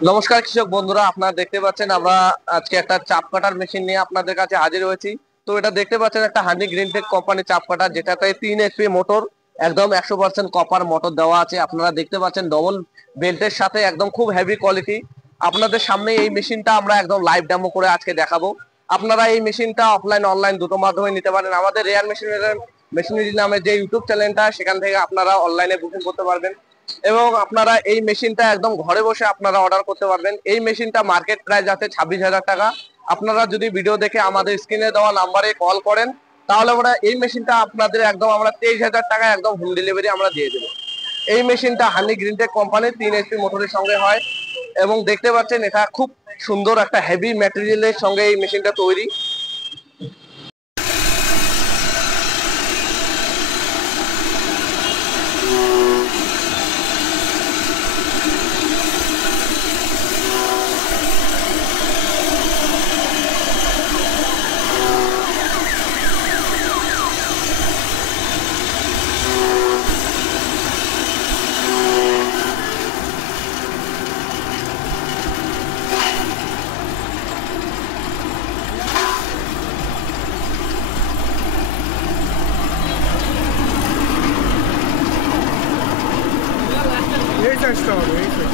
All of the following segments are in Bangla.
নমস্কার কৃষক বন্ধুরা, আপনারা দেখতে পাচ্ছেন আমরা আজকে একটা চাপ কাটার মেশিন নিয়ে আপনাদের কাছে হাজির হয়েছি। তো এটা দেখতে পাচ্ছেন একটা হানি গ্রিনটেক কোম্পানির চাপ কাটার, যেটাতে 3 HP মোটর, একদম 100% কপার মোটর দেওয়া আছে। আপনারা দেখতে পাচ্ছেন ডবল বেল্টের সাথে, একদম খুব হেভি কোয়ালিটি। আপনাদের সামনে এই মেশিনটা আমরা একদম লাইভ ডেমো করে আজকে দেখাবো। আপনারা এই মেশিনটা অফলাইন অনলাইন দুটো মাধ্যমে নিতে পারেন। আমাদের রেয়ার মেশিনারি নামে যে ইউটিউব চ্যানেলটা, সেখান থেকে আপনারা অনলাইনে বুকিং করতে পারবেন এবং আপনারা এই মেশিনটা একদম ঘরে বসে আপনারা অর্ডার করতে পারবেন। এই মেশিনটা মার্কেট প্রাইস আছে 26,000 টাকা। আপনারা যদি ভিডিও দেখে আমাদের স্ক্রিনে দেওয়া নাম্বারে কল করেন, তাহলে আমরা এই মেশিনটা আপনাদের একদম আমরা 23,000 টাকা একদম হোম ডেলিভারি আমরা দিয়ে দেবো। এই মেশিনটা হানি গ্রিনটেক কোম্পানির 3 HP মোটরের সঙ্গে হয় এবং দেখতে পাচ্ছেন এটা খুব সুন্দর একটা হেভি ম্যাটেরিয়ালের সঙ্গে এই মেশিনটা তৈরি। এই সাইজটা হবে, এই সাইজ।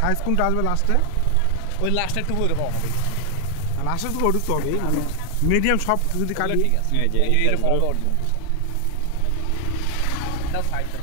সাইজ কোনটা আসবে লাস্টে? ওই লাস্টের টুকু এরকম হবে। লাস্টের তো ওটুক তো হবে, মানে মিডিয়াম সব যদি কাটি। ঠিক আছে, এই যে এরকম হবে অরিজিনাল। দাও সাইডটা।